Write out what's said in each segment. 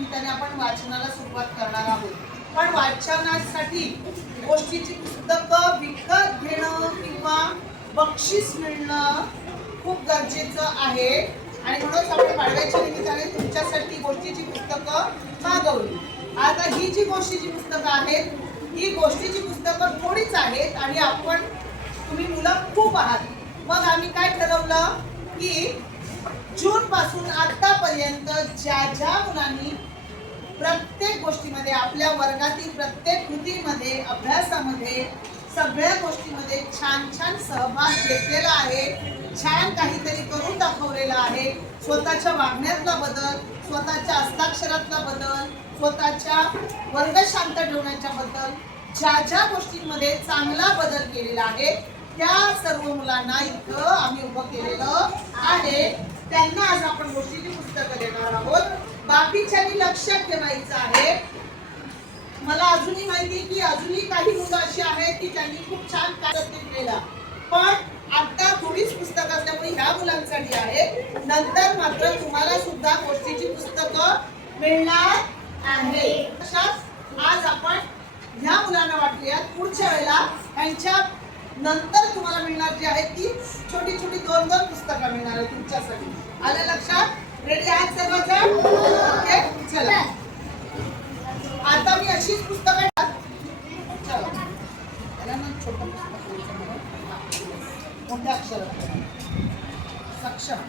निमित्ताने आपण वाचनाला सुरुवात करणार आहोत. पण वाचनासाठी गोष्टीची पुस्तकं विकत घेणं किंवा बक्षीस मिळणं खूप गरजेचं आहे आणि म्हणूनच आपण पाडव्याच्या निमित्ताने तुमच्यासाठी गोष्टीची पुस्तकं मागवली. आता ही जी गोष्टीची पुस्तकं आहेत ही गोष्टीची पुस्तकं थोडीच आहेत आणि आपण तुम्ही मुलं खूप आहात. मग आम्ही काय ठरवलं की जून पासून आतापर्यंत ज्या मुलांनी प्रत्येक गोष्टीमध्ये आपल्या वर्गातील प्रत्येक कृतीमध्ये अभ्यासामध्ये सगळ्या गोष्टीमध्ये छान छान सहभाग घेतलेला आहे, छान काहीतरी करून दाखवलेला आहे, स्वतःच्या वागण्यातला बदल, स्वतःच्या हस्ताक्षरातला बदल, स्वतःच्या वर्ग शांत ठेवण्याच्या बद्दल ज्या गोष्टींमध्ये चांगला बदल केलेला आहे त्या सर्व मुलांना इथं आम्ही उभं केलेलं आहे. त्यांना आज आपण गोष्टीची पुस्तकं देणार आहोत. बाकीच्यांनी लक्षात ठेवायचं आहे. मला अजूनही माहिती आहे की अजूनही काही मुलं अशी आहेत की त्यांनी खूप छान कार्य केलेलं, पण आता थोडीच पुस्तकं असल्यामुळे ह्या मुलांसाठी आहे. नंतर मात्र तुम्हाला सुद्धा गोष्टीची पुस्तकं मिळणार आहे. आज आपण ह्या मुलांना वाटूयात. पुढच्या वेळेला यांच्या नंतर तुम्हाला मिळणार जी आहे ती छोटी छोटी दोन पुस्तकं मिळणार आहे तुमच्यासाठी. आलं लक्षात? रेडी आहात सर्वजण? ओके, चला आता मी अशीच पुस्तकं चला त्याला ना छोटं मोठ्या अक्षरात सक्षम.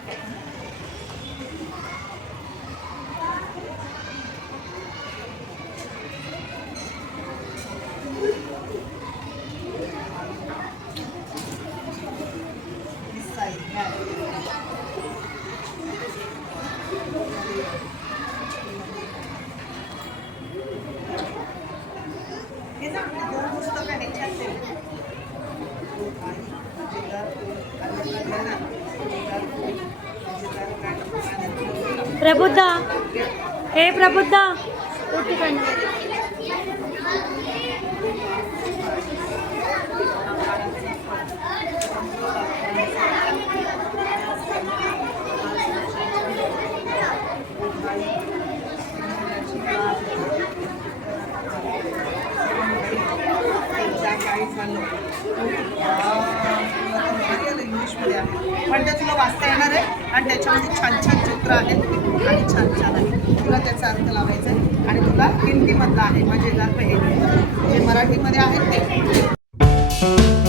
प्रबुद्धा, हे प्रबुद्धा उठ करना. इंग्लिशमध्ये आहे पण ते तुला वाचता येणार आहे आणि त्याच्यामध्ये छान छान चित्र आहेत आणि छान छान आहे. तुला त्याचा अर्थ लावायचा आहे आणि तुला हिंदीमधला आहे मजेदार पहिले जे मराठीमध्ये आहेत ते